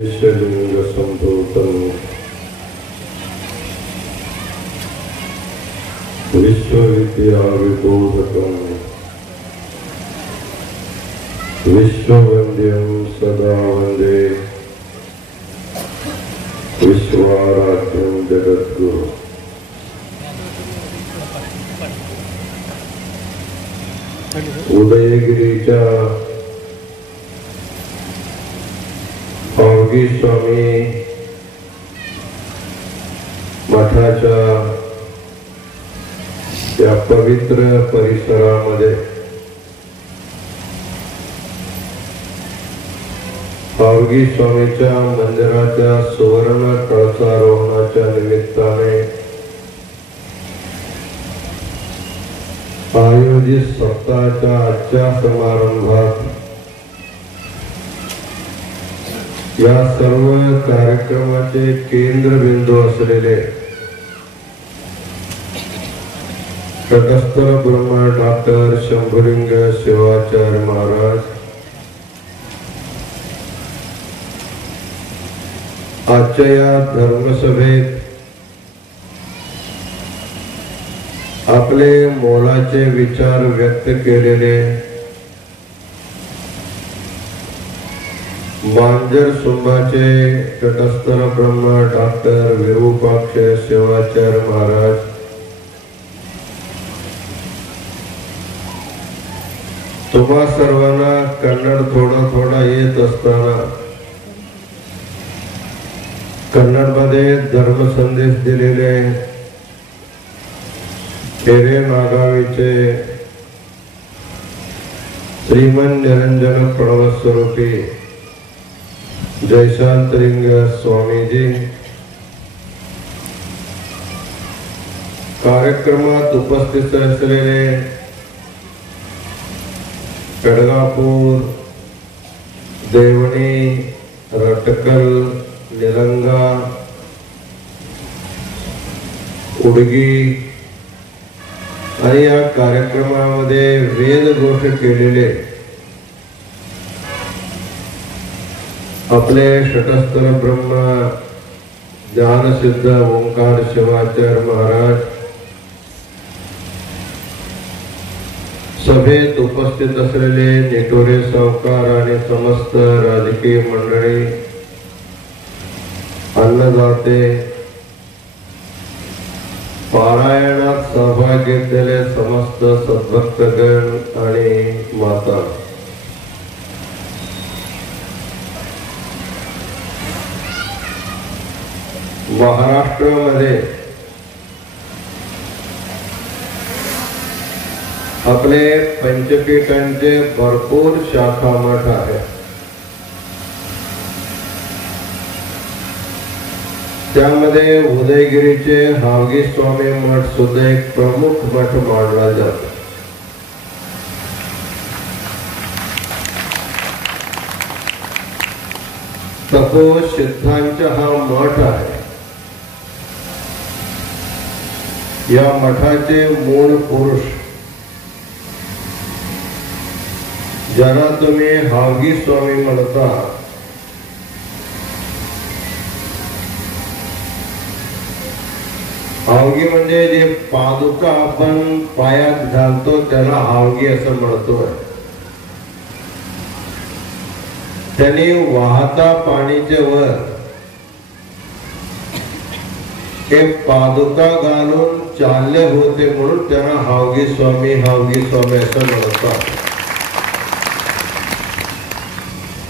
विश्वलिंग संभूतं विश्वविद्या विबोधकं विश्ववन्द्यं सदा वन्दे विश्वाराध्यं जगद्गुरु। उदयगिरीच्या पावगी स्वामी मठाच्या या पवित्र परिसरामध्ये पावगी स्वामीच्या मंदिराच्या सुवर्ण कळसारोहणाच्या निमित्ताने आयोजित सप्ताहाच्या आजच्या समारंभात या सर्व कार्यक्रमाचे केंद्रबिंदू असलेले तटस्थ ब्रह्मा डॉक्टर शंभुलिंग शिवाचार्य महाराज आजच्या या धर्मसभेत आपले मोलाचे विचार व्यक्त केलेले मांजर सुंभाचे तटस्थ ब्रह्मा डॉक्टर विरूपाक्ष शिवाचार्य महाराज, तुम्हा सर्वांना कन्नड थोडा थोडा येत असताना कन्नडमध्ये धर्मसंदेश दिलेले खेरे नागावीचे श्रीमन निरंजन प्रणवस्वरूपी जयशांतलिंग स्वामीजी, कार्यक्रमात उपस्थित असलेले कडगापूर, देवणी, रटकल, निलंगा, उडगी आणि या कार्यक्रमामध्ये वेदघोष केलेले आपले तटस्थ ब्रह्म ज्ञानसिद्ध ओंकार शिवाचार्य महाराज, सभेत उपस्थित असलेले निटोरे सावकार आणि समस्त राजकीय मंडळी, अन्नदाते, पारायणात सहभागी घेतलेले समस्त सद्भक्तगण आणि माता, महाराष्ट्रामध्ये आपले पंचपीठांचे भरपूर शाखा मठ आहेत। त्यामध्ये उदयगिरीचे हावगी स्वामी मठ सुद्धा एक प्रमुख मठ मानला जातो। तपो सिद्धांचा हा मठ आहे। या मठाचे मूळ पुरुष ज्यांना तुम्ही हावगी स्वामी म्हणता, हावगी म्हणजे जे पादुका आपण पायात घालतो त्याला हावगी असं म्हणतोय। त्यांनी वाहता पाणीचे वर हे पादुका घालून चालले होते म्हणून त्यांना हावगी स्वामी असं म्हणतात।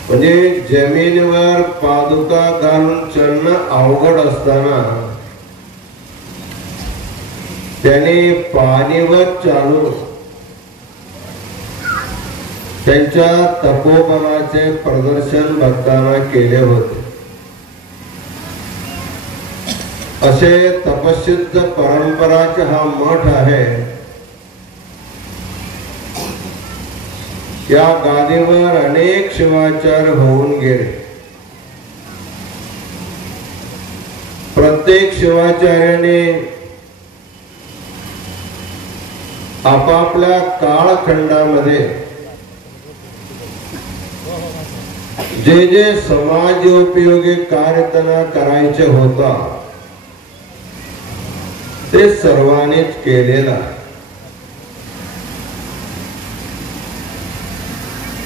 म्हणजे जमिनीवर पादुका घालून चलणं अवघड असताना त्यांनी पाणीवर चालून त्यांच्या तपोबलाचे प्रदर्शन भक्तांना केले होते। असे तपसिद्ध परंपराचा हा मठ आहे। या गादीवर अनेक शिवाचार्य होऊन गेले। प्रत्येक शिवाचार्याने आपापल्या कालखंडामध्ये जे जे समाज उपयोगी कार्य त्यांना करायचे होता ते सर्वांनीच केलेला.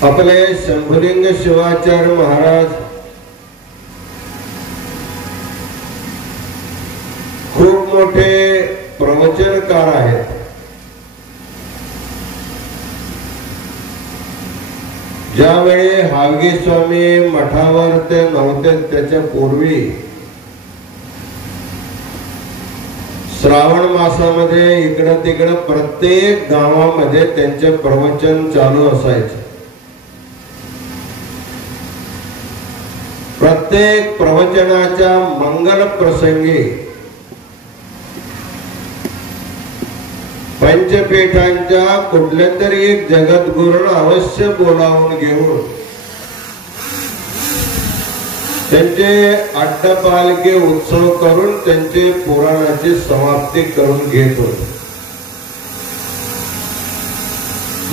आपले शंभुलिंग शिवाचार्य महाराज खूप मोठे प्रवचनकार आहेत. ज्यावेळी हावगी स्वामी मठावर ते नव्हते त्याच्या पूर्वी श्रावण मासामध्ये इकडं तिकडं प्रत्येक गावामध्ये त्यांचे प्रवचन चालू असायचे. प्रत्येक प्रवचनाच्या मंगल प्रसंगी पंचपीठांच्या कुठल्या तरी एक जगद्गुरूंना अवश्य बोलावून घेऊन त्यांचे अड्डपालखी उत्सव करून त्यांचे पुराणाची समाप्ती करून घेत होते.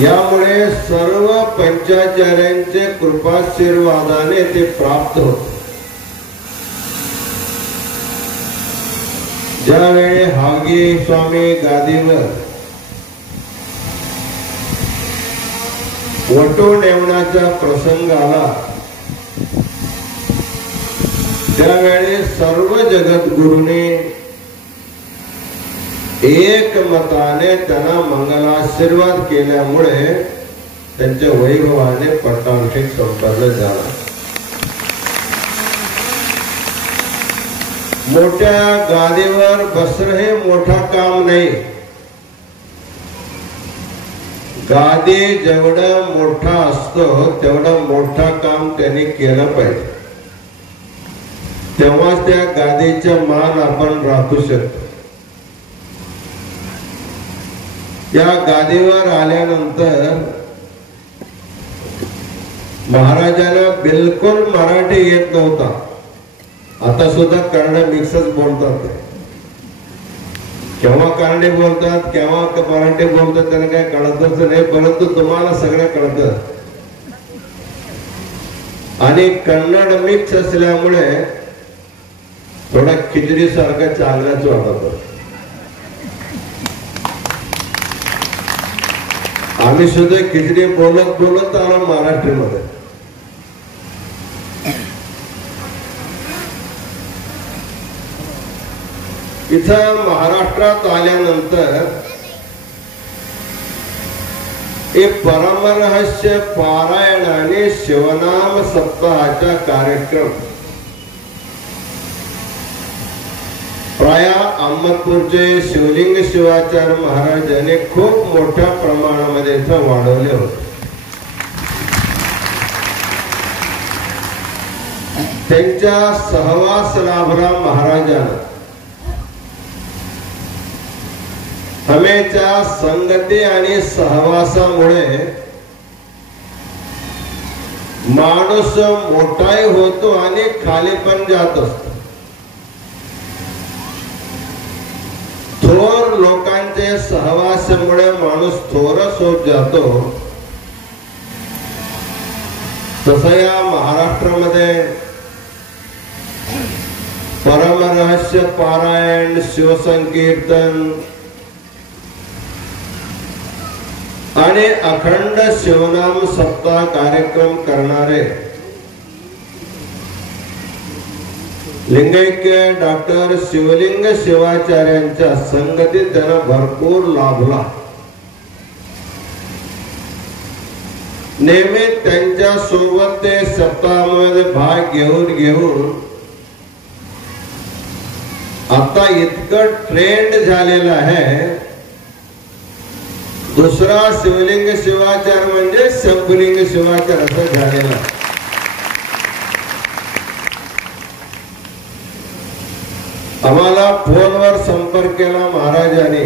यामुळे सर्व पंचाचार्यांचे कृपाशीर्वादाने ते प्राप्त होते. ज्यावेळी हावगी स्वामी गादीवर वटो नेमण्याचा प्रसंग आला त्यावेळी सर्व जगद्गुरूंनी एक मताने त्यांना मंगलाशीर्वाद केल्यामुळे त्यांच्या वैभवाने पट्टाभिषेक संपन्न झाला. मोठ्या गादीवर बसणं हे मोठा काम नाही. गादी जेवढं मोठा असतो तेवढं मोठा काम त्यांनी केलं पाहिजे. तेव्हाच त्या गादीचा मान आपण राखू शकतो. या गादीवर आल्यानंतर महाराजांना बिलकुल मराठी येत नव्हता. आता सुद्धा कन्नड मिक्सच बोलतात. केव्हा कन्नडी बोलतात केव्हा मराठी बोलतात त्यांना काही कळतच नाही. परंतु तुम्हाला सगळं कळतं. आणि कन्नड मिक्स असल्यामुळे थोडा खिचडी सारखा चांगलाच वाटत. आम्ही सुद्धा खिचडी बोलत बोलत आलो महाराष्ट्रामध्ये. इथं महाराष्ट्रात आल्यानंतर एक परमरहस्य पारायण आणि शिवनाम सप्ताहाचा कार्यक्रम प्राय अहमदपूरचे शिवलिंग शिवाचार्य महाराज यांनी खूप मोठ्या प्रमाणामध्ये इथं वाढवले होते. त्यांच्या सहवास लाभला महाराजांना. हमेच्या संगती आणि सहवासामुळे माणूस मोठाही होतो आणि खाली पण जात असतो. थोर लोकांचे सहवासामुळे माणूस थोरच होत जातो. तसं या महाराष्ट्रामध्ये परमरहस्य पारायण शिवसंकीर्तन आणि अखंड शिवनाम सप्ताह कार्यक्रम करणारे लिंगैक्य डॉक्टर शिवलिंग शिवाचार्यांच्या संगतीत त्यांना भरपूर लाभला. नेहमी त्यांच्या सोबत ते सप्ताहामध्ये भाग घेऊन आता इतकं ट्रेंड झालेला आहे. दुसरा शिवलिंग शिवाचार म्हणजे शंभुलिंग शिवाचार असं झालेला. आम्हाला फोनवर संपर्क केला महाराजांनी.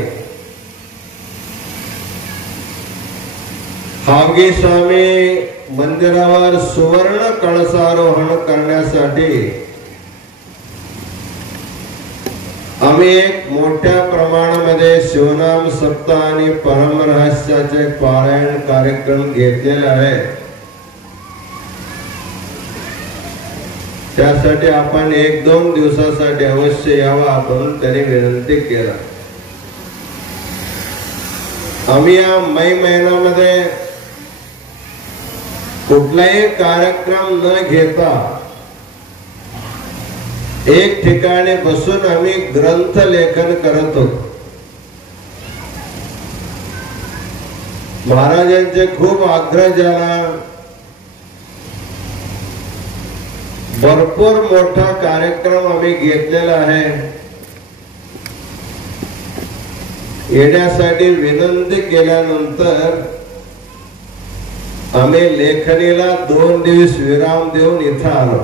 हावगी स्वामी मंदिरावर सुवर्ण कळसारोहण करण्यासाठी आम्ही एक मोठ्या प्रमाणामध्ये शिवनाम सप्ताह आणि परमरहस्याचे पारायण कार्यक्रम घेतलेला आहे. त्यासाठी आपण 1-2 दिवसासाठी अवश्य यावं आपण त्यांनी विनंती केला. आम्ही या मे महिन्यामध्ये कुठलाही कार्यक्रम न घेता एक ठिकाणी बसून आम्ही ग्रंथ लेखन करत होतो. महाराजांचे खूप आग्रह झाला. भरपूर मोठा कार्यक्रम आम्ही घेतलेला आहे. येण्यासाठी विनंती केल्यानंतर आम्ही लेखनीला 2 दिवस विराम देऊन इथं आलो.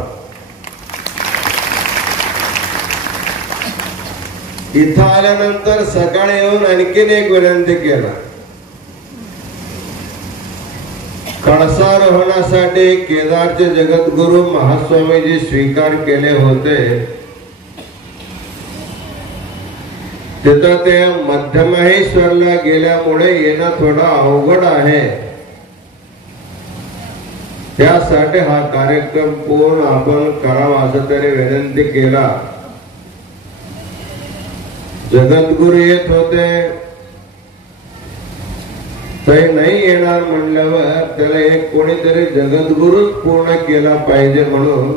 इथं आल्यानंतर सकाळी येऊन आणखीन एक विनंती केला. कळसारोहणासाठी केदारचे जगद्गुरु महास्वामीजी स्वीकार केले होते. तिथं ते मध्यमहेश्वरला गेल्यामुळे येणं थोडं अवघड आहे. त्यासाठी हा कार्यक्रम पूर्ण आपण करावा असं त्याने विनंती केला. जगद्गुरु येत होते, ते नाही येणार म्हणल्यावर त्याला एक कोणीतरी जगद्गुरुच पूर्ण केला पाहिजे म्हणून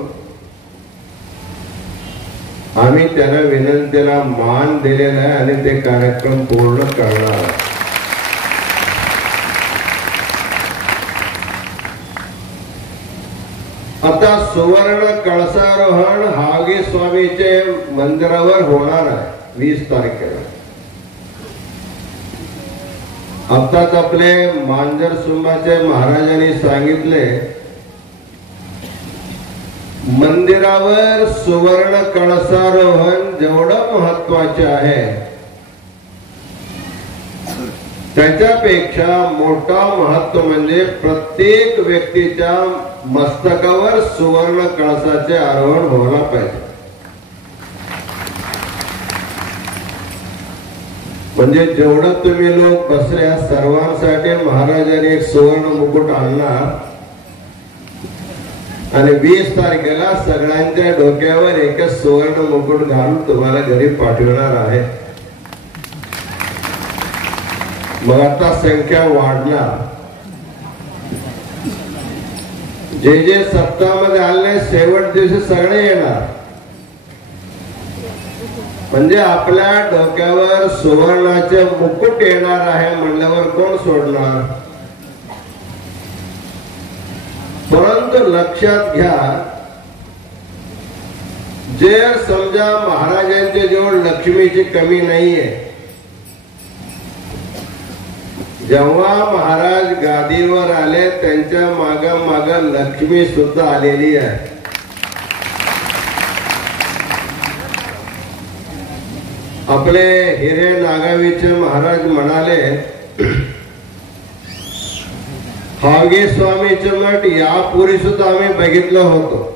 आम्ही त्याला विनंतीला मान दिलेला आहे आणि ते कार्यक्रम पूर्ण करणार. आता सुवर्ण कळसारोहण हागी स्वामीचे मंदिरावर होणार आहे 20 तारखेला. आताच आपले मांजर सुंबाचे महाराजांनी सांगितले, मंदिरावर सुवर्ण कळसारोहण जेवढं महत्वाचे आहे त्याच्यापेक्षा मोठा महत्व म्हणजे प्रत्येक व्यक्तीच्या मस्तकावर सुवर्ण कळसाचे आरोहण व्हायला पाहिजे. म्हणजे जेवढं तुम्ही लोक बसल्या सर्वांसाठी महाराजांनी एक सुवर्ण मुकुट आणणार आणि 20 तारखेला सगळ्यांच्या डोक्यावर एकच सुवर्ण मुकुट घालून तुम्हाला घरी पाठवणार आहे. मग आता संख्या वाढणार. जे जे सप्ताहामध्ये आले शेवट दिवशी सगळे येणार. म्हणजे आपल्या डोक्यावर सुवर्णाचे मुकुट येणार आहे म्हणल्यावर कोण सोडणार. परंतु लक्षात घ्या, जे समजा महाराजांच्या जवळ लक्ष्मीची कमी नाहीये. जेव्हा महाराज गादीवर आले त्यांच्या माग माग लक्ष्मी सुद्धा आलेली आहे. आपले हिरे नागावीचे महाराज म्हणाले, हागे स्वामीचे मठ यापूर्वी सुद्धा आम्ही बघितलं होतं.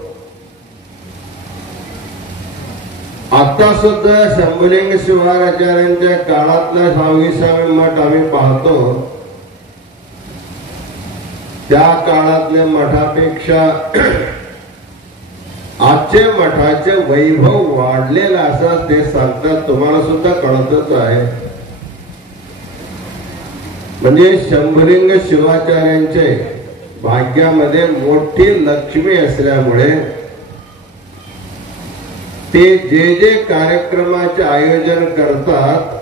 आता सुद्धा शंभुलिंग शिवाचार्यांच्या काळातला हागे स्वामी मठ आम्ही पाहतो. त्या काळातल्या मठापेक्षा आजचे मठाचे वैभव वाढलेला असं ते सांगतात. तुम्हाला सुद्धा कळतच आहे. म्हणजे शंभुलिंग शिवाचार्यांचे भाग्यामध्ये मोठी लक्ष्मी असल्यामुळे ते जे जे कार्यक्रमाचे आयोजन करतात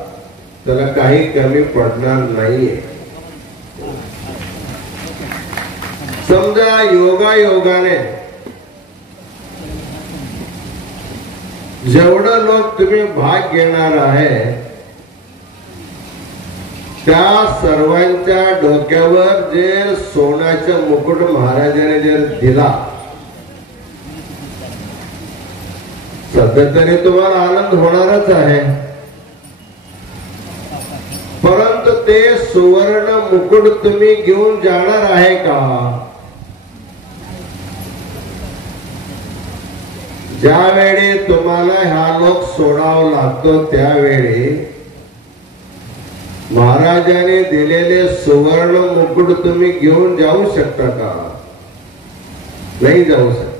त्याला काही कमी पडणार नाहीये. समजा योगायोगाने जेवढं लोक तुम्ही भाग घेणार आहे त्या सर्वांच्या डोक्यावर जे सोन्याचा मुकुट महाराजांनी जर दिला सध्या तरी तुम्हाला आनंद होणारच आहे. परंतु ते सुवर्ण मुकुट तुम्ही घेऊन जाणार आहे का. ज्यावेळी तुम्हाला हा लोक सोडावा लागतो त्यावेळी महाराजांनी दिलेले सुवर्ण मुकुट तुम्ही घेऊन जाऊ शकता का. नाही जाऊ शकता.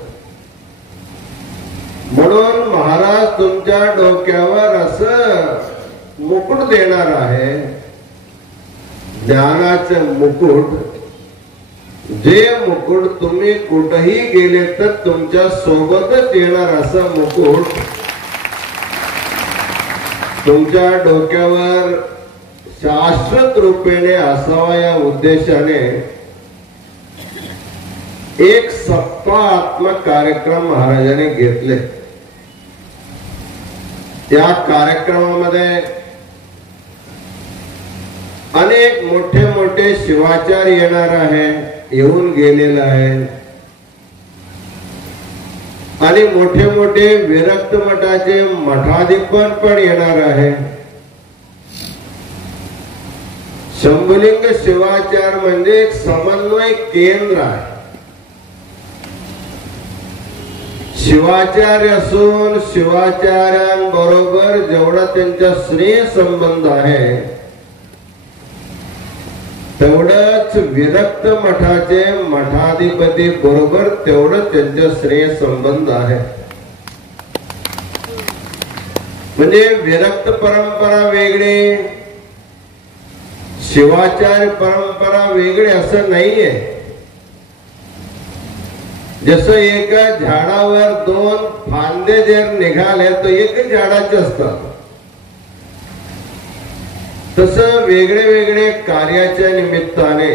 म्हणून महाराज तुमच्या डोक्यावर असं मुकुट देणार आहे, ज्ञानाचं मुकुट, जे मुकुट तुम्ही कुठेही गेले तर तुमच्या सोबतच येणार असं मुकुट तुमच्या डोक्यावर शाश्वत रूपेने असावा, या उद्देशाने एक सप्ताहात्मक कार्यक्रम महाराजांनी घेतले. त्या कार्यक्रमामध्ये अनेक मोठे मोठे शिवाचार्य येणार आहे, येऊन गेलेला आहे, आणि मोठे मोठे विरक्त मठाचे मठाधिपती पण येणार आहे. शंभुलिंग शिवाचार म्हणजे एक समन्वय केंद्र आहे. शिवाचार्य असून शिवाचार्यांबरोबर जेवढा त्यांचा स्नेह संबंध आहे, तेवढंच विरक्त मठाचे मठाधिपती बरोबर तेवढं त्यांचा स्नेह संबंध आहे. म्हणजे विरक्त परंपरा वेगळी, शिवाचार्य परंपरा वेगळी असं नाहीये. जसं एका झाडावर दोन फांदे जर निघाले तर एकच झाडाचे असतात, तसं वेगळे वेगळे कार्याच्या निमित्ताने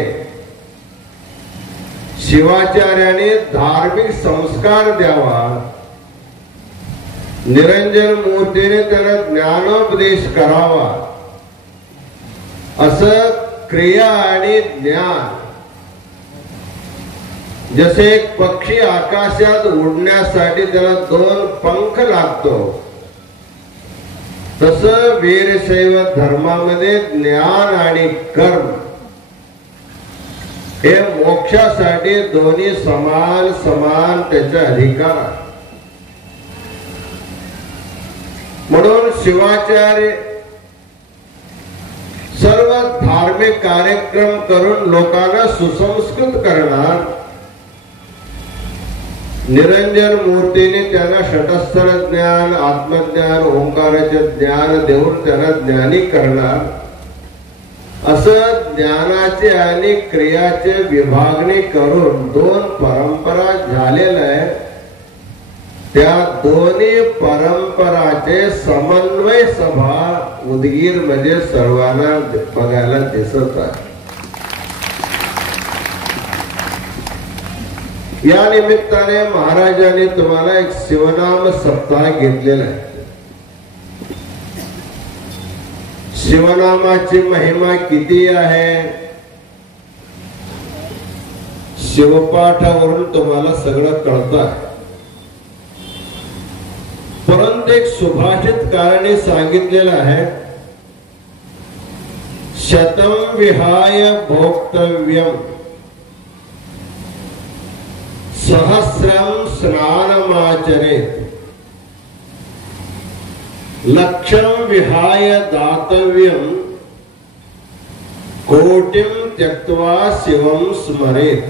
शिवाचार्याने धार्मिक संस्कार द्यावा, निरंजन मूर्तीने त्यांना ज्ञानोपदेश करावा, असं क्रिया आणि ज्ञान. जसे एक पक्षी आकाशात उडण्यासाठी त्याला दोन पंख लागतो, तसं वीरशैव धर्मामध्ये ज्ञान आणि कर्म हे मोक्षासाठी दोन्ही समान समान त्याचे अधिकार आहे. म्हणून शिवाचार्य सर्व धार्मिक कार्यक्रम करून लोकांना सुसंस्कृत करणार. निरंजन मूर्तीने त्यांना षटस्तर ज्ञान, आत्मज्ञान, ओंकाराचे ज्ञान देऊन त्यांना ज्ञानी करणार. असं ज्ञानाचे आणि क्रियाचे विभागणी करून दोन परंपरा झालेल्या आहे. त्या दोन्ही परंपराचे समन्वय सभा उदगीर मध्ये सर्वांना बघायला दिसत आहे. या निमित्ताने महाराजांनी तुम्हाला एक शिवनाम सप्ताह घेतलेला आहे. शिवनामाची महिमा किती आहे, शिवपाठावरून तुम्हाला सगळं कळतं. परंतु एक सुभाषितकाराने सांगितलेलं आहे, शतम विहाय भोक्तव्यम सहस्रम स्नानमाचरेत, लक्षम विहाय दातव्यम कोटिम त्यक्त्वा शिवम स्मरेत.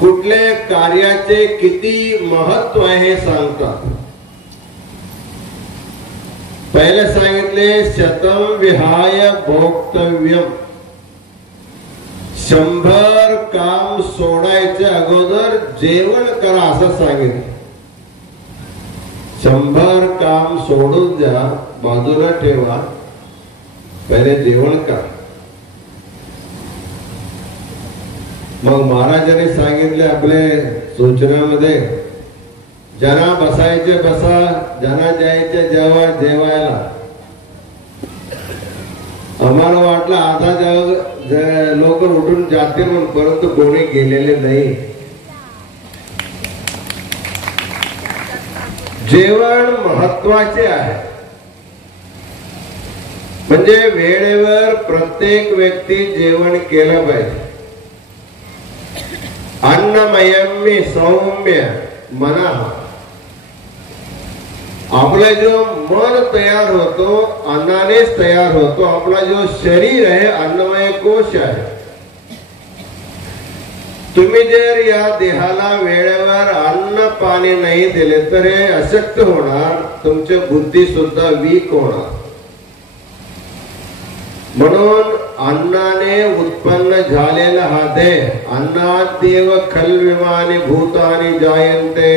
कुठल्या कार्याचे किती महत्व आहे हे सांगतात. पहिले सांगितले शतम विहाय भोक्तव्यम, 100 काम सोडायच्या अगोदर जेवण करा असं सांगितलं. 100 काम सोडून द्या, बाजूला ठेवा, पहिले जेवण करा. मग महाराजांनी सांगितले आपले सूचनामध्ये, ज्यांना बसायचे बसा, ज्यांना जायचे जेवा जेवायला. आम्हाला वाटलं आता लोक उठून जातील म्हणून, परंतु कोणी गेलेले नाही. जेवण महत्वाचे आहे. म्हणजे वेळेवर प्रत्येक व्यक्ती जेवण केलं पाहिजे. अन्नमयम्य सौम्य मना, आपला जो मन तयार होतो अन्नानेच तयार होतो. आपला जो शरीर आहे अन्नमय कोश आहे. तुम्ही जर या देहाला वेळेवर अन्न पाणी नाही दिले तर हे अशक्य होणार, तुमची बुद्धी सुद्धा वीक होणार. म्हणून अन्नाने उत्पन्न झालेला हा देह, अन्नात देव खल्विमानी भूतानी जायन्ते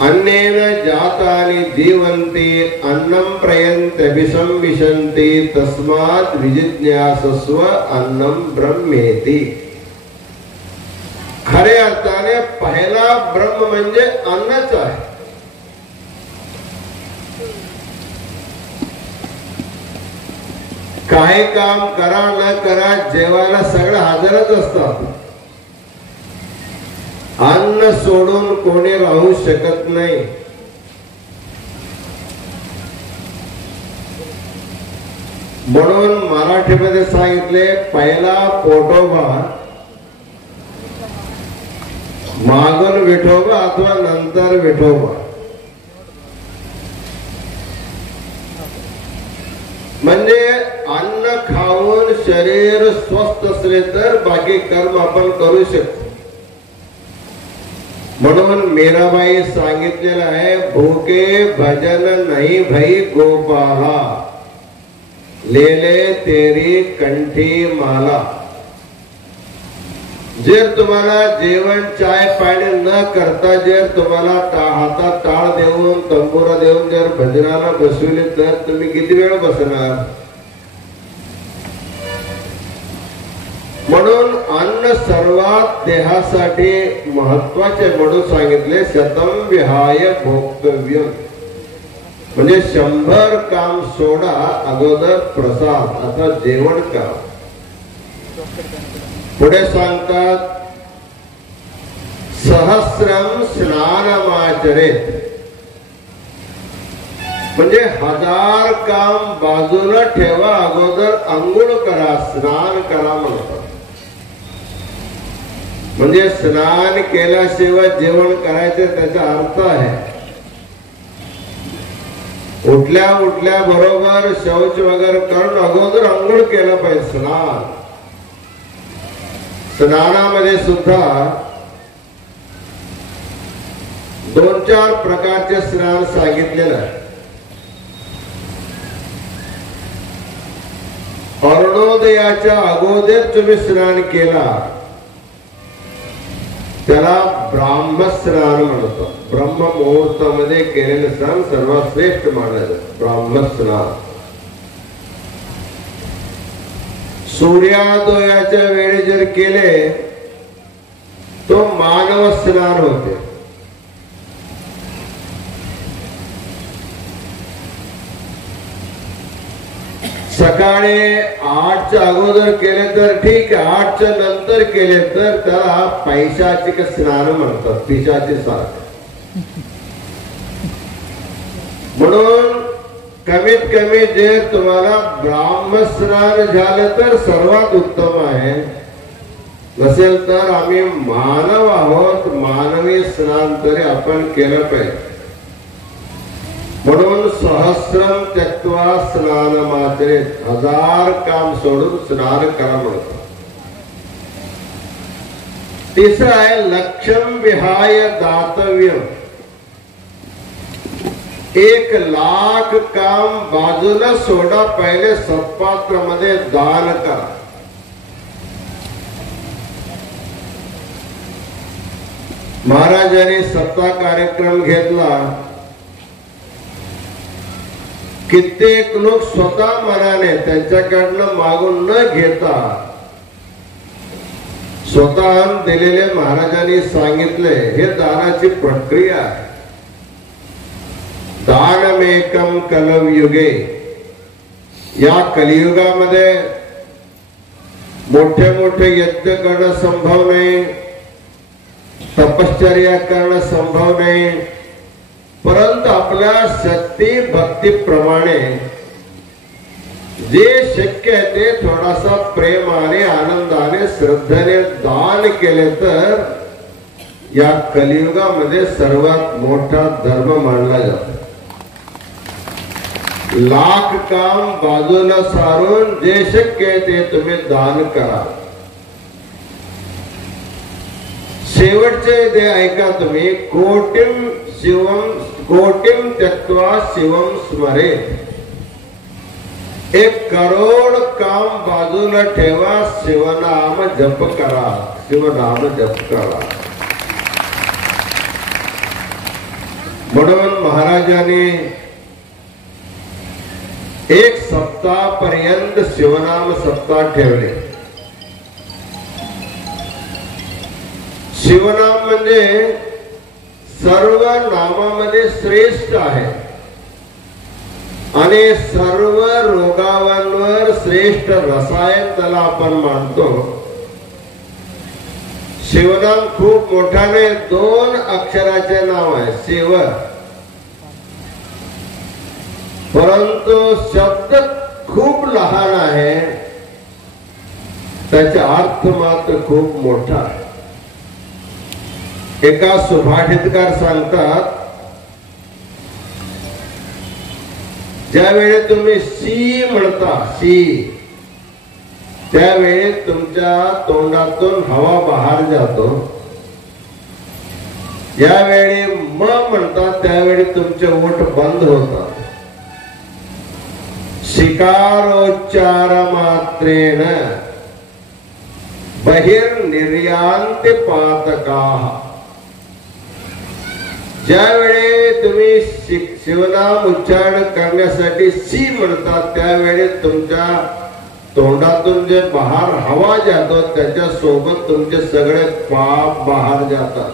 अन्नेन जातानि जीवन्ति अन्नं प्रयन्ते विसंविशन्ति तस्मात् विजिज्ञासस्व अन्नं ब्रह्मेति. खरे अर्थाने पहिला ब्रह्म म्हणजे अन्नच आहे. काही काम करा न करा जेवायला सगळं हजरच असतात. अन्न सोडून कोणी राहू शकत नाही. म्हणून मराठीमध्ये सांगितले पहिला पोटोबा, मागून विठोबा अथवा नंतर विठोबा. म्हणजे अन्न खाऊन शरीर स्वस्थ असले तर बाकी कर्म आपण करू शकतो. म्हणून मीराबाई सांगितलेलं आहे, भूके भजन नाही भई गोपाला लेले तेरी कंठी माला. जर तुम्हाला जेवण चाय पाणी न करता जर तुम्हाला हातात टाळ देऊन तंबोरा देऊन जर भजनाला बसविले तर तुम्ही किती वेळ बसणार. म्हणून अन्न सर्वात देहासाठी महत्वाचे म्हणून सांगितले. शतम विहाय भोक्तव्यम म्हणजे 100 काम सोडा, अगोदर प्रसाद अथवा जेवण काम. पुढे सांगतात सहस्रम स्नानमाचरेत म्हणजे 1000 काम बाजूला ठेवा, अगोदर अंघोळ करा, स्नान करा म्हणतात. म्हणजे स्नान केल्याशिवाय जेवण करायचं त्याचा अर्थ आहे. उठल्या उठल्या बरोबर शौच वगैरे करून अगोदर अंघोळ केलं पाहिजे. स्नान, स्नानामध्ये सुद्धा 2-4 प्रकारचे स्नान सांगितलेलं आहे. अरुणोदयाच्या अगोदर तुम्ही स्नान केला त्याला ब्राह्मस्नान म्हणतात. ब्रह्म मुहूर्तामध्ये केलेले स्नान सर्वात श्रेष्ठ मानलं ब्राह्मस्नान. सूर्योदयाच्या वेळी जर केले तो मानव स्नान होते. सकाळी 8च्या अगोदर केले तर ठीक आहे, 8च्या नंतर केले तर त्याला पैशाचिक स्नान म्हणतात, पिशाची सारखं. म्हणून कमीत कमी जे तुम्हाला ब्राह्मस्नान झालं तर सर्वात उत्तम आहे. नसेल तर आम्ही मानव आहोत, मानवी स्नान तरी आपण केलं पाहिजे. म्हणून सहस्रम त्यक्त्वा स्नानमाचरेत 1000 काम सोडून स्नान करा म्हणतात. तिसरं आहे लक्ष्यम विहाय दातव्यम 1,00,000 काम बाजूला सोडा, पहिले सत्पात्रामध्ये दान करा. महाराजांनी सत्ता कार्यक्रम घेतला. कित्येक लोक स्वतः मनाने त्यांच्याकडनं मागून न घेता स्वतः दिलेले महाराजांनी सांगितले हे दानाची प्रक्रिया आहे. दानमेकम कलयुगे, या कलियुगामध्ये मोठे मोठे यज्ञ करणं संभव नाही, तपश्चर्या करणं संभव नाही. परंतु आपल्या शक्ती भक्तीप्रमाणे जे शक्य आहे ते थोडासा प्रेमाने आनंदाने श्रद्धेने दान केले तर या कलियुगामध्ये सर्वात मोठा धर्म मानला जातो. 1,00,000 काम बाजूला सारून जे शक्य आहे ते तुम्ही दान करा. शेवटचे ते ऐका तुम्ही, कोटिम त्यक्त्वा शिवम स्मरे. 1 करोड काम बाजूला ठेवा, शिवनाम जप करा, शिवनाम जप करा. म्हणून महाराजांनी 1 सप्ताह पर्यंत शिवनाम सप्ताह ठेवले. शिवनाम म्हणजे सर्व नामामध्ये श्रेष्ठ आहे आणि सर्व रोगांवर श्रेष्ठ रसायन त्याला आपण मानतो. शिवनाम खूप मोठाने 2 अक्षराचे नाव आहे, शिव. परंतु शब्द खूप लहान आहे, त्याचा अर्थ मात्र खूप मोठा आहे. एका सुभाषितकार सांगतात, ज्यावेळी तुम्ही सी म्हणता, सी, त्यावेळी तुमच्या तोंडातून हवा बाहेर जातो. ज्यावेळी म म्हणतात त्यावेळी तुमचे ओठ बंद होतात. शिकारोच्चार मात्रेण बहिर्निर्यांति पातकाः. ज्यावेळी तुम्ही शिवनाम उच्चारण करण्यासाठी सी म्हणतात त्यावेळी तुमच्या तोंडातून जे बाहेर हवा जातो त्याच्या सोबत तुमचे सगळे पाप बाहेर जातात.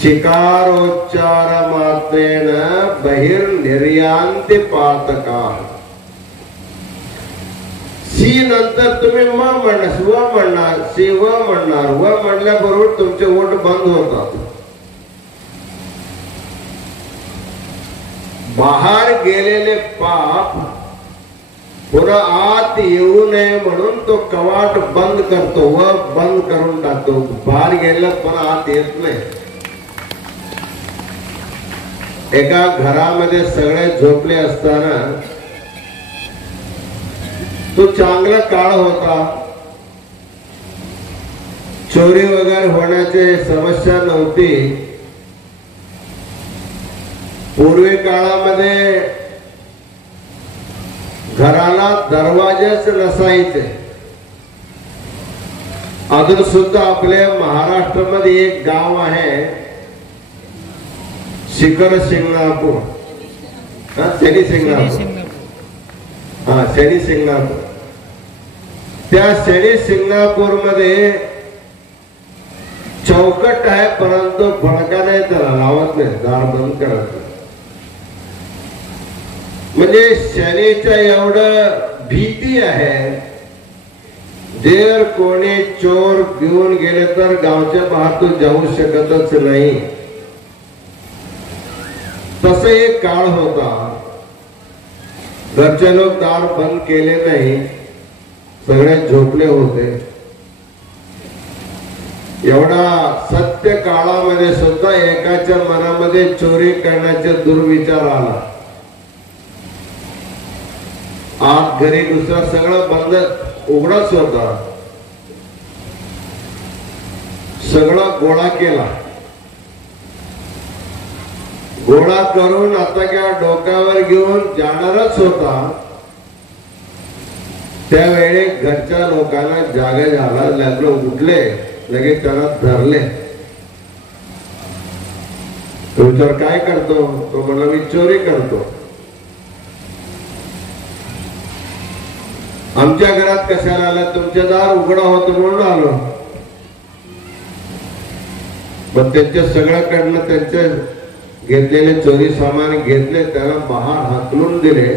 शिकारोच्चार मात्रेण बहिर्निर्यांति पातकाः. सी नंतर तुम्ही म म्हणणार, व म्हणणार, शिव म्हणणार. व म्हणल्याबरोबर तुमचे ओठ बंद होतात. बाहेर गेलेले पाप पुन्हा आत येऊ नये म्हणून तो कवाट बंद करतो व बंद करून टाकतो. बाहेर गेलं पण आत येत नाही. एका घरामध्ये सगळे झोपले असताना तो चांगला काळ होता, चोरी वगैरे होण्याची समस्या नव्हती. पूर्वी काळामध्ये घराला दरवाजेच नसायचे. अजून सुद्धा आपल्या महाराष्ट्रामध्ये एक गाव आहे शिखर शिंगणापूर, शनी शिंगणापूर, शनी शिंगणापूर. त्या शनी शिंगणापूर मध्ये चौकट आहे, परंतु फडका नाही त्याला लावत नाही, दार बंद करायचं. म्हणजे शनीच्या एवढं भीती आहे. जर कोणी चोर घेऊन गेले तर गावच्या बाहेर तो जाऊ शकतच नाही. तसं एक काळ होता. घरचे लोक दार बंद केले नाही, सगळे झोपले होते. एवढा सत्य काळामध्ये सुद्धा एकाच्या मनामध्ये चोरी करण्याचा दुर्विचार आला. आत घरी दुसरा सगळं बंद उघडच होता. सगळा गोळा केला. गोळा करून आता क्या डोक्यावर घेऊन जाणारच होता. त्यावेळी घरच्या लोकांना जागा झाला, लागलं, उठले, लगेच त्याला धरले. तो विचार काय करतो? तो म्हणला मी चोरी करतो. आमच्या घरात कशाला आला? तुमच्या दार उघडा होतो म्हणून आलो. पण त्यांच्या सगळ्याकडनं त्यांचे घेतलेले चोरी सामान घेतले, त्याला बाहेर हाकलून दिले.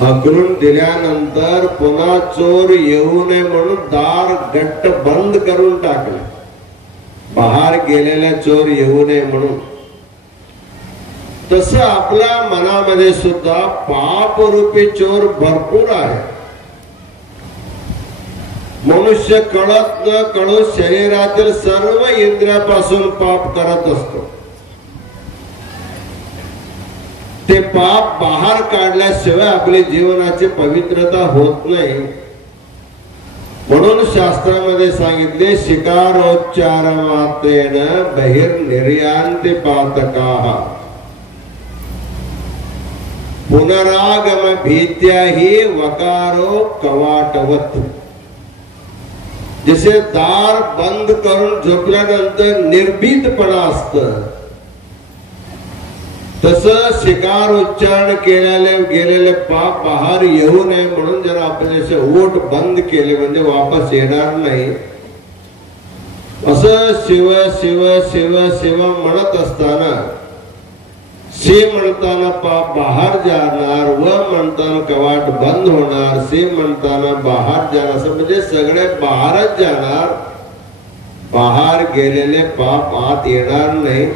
हाकलून दिल्यानंतर पुन्हा चोर येऊ नये म्हणून दार घट्ट बंद करून टाकले. बाहेर गेलेला चोर येऊ नये म्हणून. तसं आपल्या मनामध्ये सुद्धा पापरूपी चोर भरपूर आहे. मनुष्य कळत न कळत शरीरातील सर्व इंद्रियापासून पाप करत असतो. ते पाप बाहेर काढल्याशिवाय आपली जीवनाची पवित्रता होत नाही. म्हणून शास्त्रामध्ये सांगितले शिकारोच्चार मात्रेन बहिर्निर्यांति पातकाः पुनरागम भीत्या ही वकारो कवाटवत। जसे दार बंद करून झोपल्यानंतर निर्भीतपणा असतं, तसं शिकार उच्चारण गेलेले पाप बाहेर येऊ नये म्हणून जर आपण असे ओठ बंद केले म्हणजे वापस येणार नाही। असं शिव शिव शिव शिव म्हणत असताना सी म्हणताना पाप बाहेर जाणार, व म्हणताना कवाट बंद होणार, सी म्हणताना बाहेर जाणार, असं म्हणजे सगळे बाहेरच जाणार, बाहेर गेलेले पाप आत येणार नाही।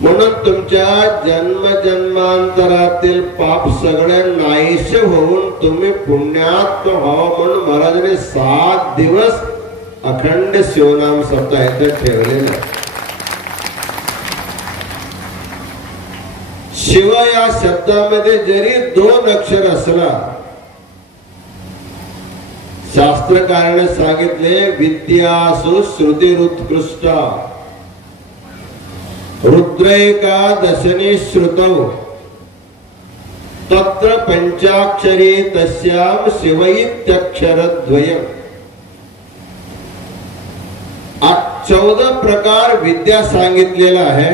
म्हणून तुमच्या जन्म जन्मांतरातील पाप सगळे नाहीसे होऊन तुम्ही पुण्यात्म व्हावं म्हणून महाराजांनी 7 दिवस अखंड शिवनाम सप्ताह इथं ठेवलेला। शिव या शब्दामध्ये जरी 2 अक्षर असला, शास्त्रकाराने सांगितले विद्यासु श्रुतिरुत्कृष्टा रुद्रैकादशनी श्रुतौ तत्र पंचाक्षरी तस्याम शिवैत्यक्षरद्वयम्। 14 प्रकार विद्या सांगितलेला आहे।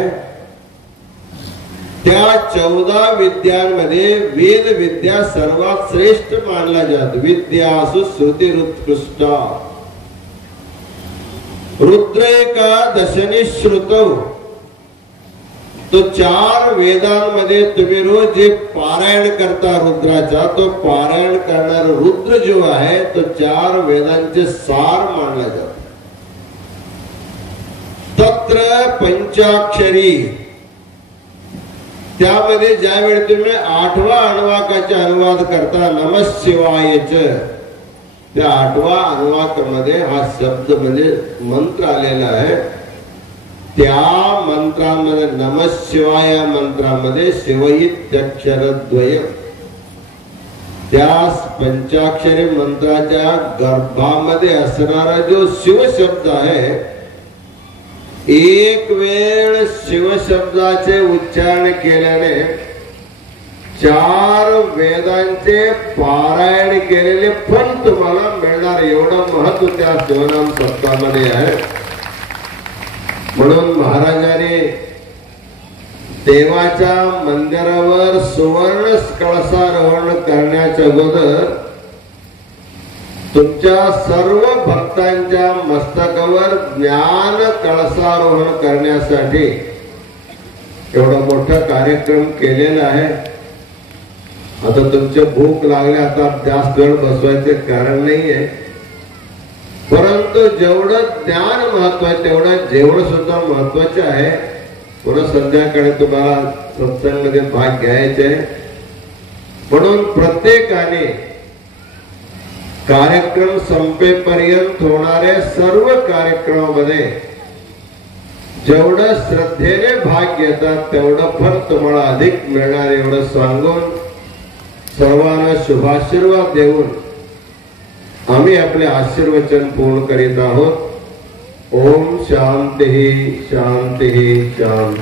त्या 14 विद्यांमध्ये वेद विद्या सर्वात श्रेष्ठ मानला जातो। विद्यासु श्रुतिरुत्कृष्टा रुद्रैकादशनी श्रुतौ, तो 4 वेदांमध्ये तुम्ही रोज जे पारायण करता रुद्राचा, तो पारायण करणारा रुद्र जो आहे तो 4 वेदांचे सार मानला जातो। तत्र पंचाक्षरी, त्यामध्ये ज्यावेळी तुम्ही 8व्या अनुवाकाचा अनुवाद करता नमः शिवायच, त्या 8व्या अनुवाकामध्ये हा शब्द म्हणजे मंत्र आलेला आहे। त्या मंत्रामध्ये नमः शिवाय मंत्रामध्ये शिवैत्यक्षरद्वयम्, त्या पंचाक्षरी मंत्राच्या गर्भामध्ये असणारा जो शिव शब्द आहे, एक वेळ शिव शब्दाचे उच्चारण केल्याने 4 वेदांचे पारायण केलेले फळ तुम्हाला मिळणार, एवढं महत्व त्या शिवनाम सप्ताहामध्ये आहे। म्हणून महाराजांनी देवाच्या मंदिरावर सुवर्ण कळसारोहण करण्याच्या अगोदर तुमच्या सर्व भक्तांच्या मस्तकावर ज्ञान कळसारोहण करण्यासाठी एवढा मोठा कार्यक्रम केलेला आहे। आता तुमचे भूक लागले, आता जास्त वेळ बसवायचे कारण नाहीये, परंतु जेवढं ज्ञान महत्वाचं तेवढं जेवण सुद्धा महत्वाचे आहे। पुन्हा संध्याकाळी तुम्हाला सत्संगामध्ये भाग घ्यायचे, म्हणून प्रत्येकाने कार्यक्रम संपेपर्यंत होणाऱ्या सर्व कार्यक्रमामध्ये जेवढं श्रद्धेने भाग घेतात तेवढं फळ तुम्हाला अधिक मिळणार, एवढं सांगून सर्वांना शुभाशीर्वाद देऊन आम्ही आपले आशीर्वचन पूर्ण करीत आहोत। ओम शांती शांती शांती।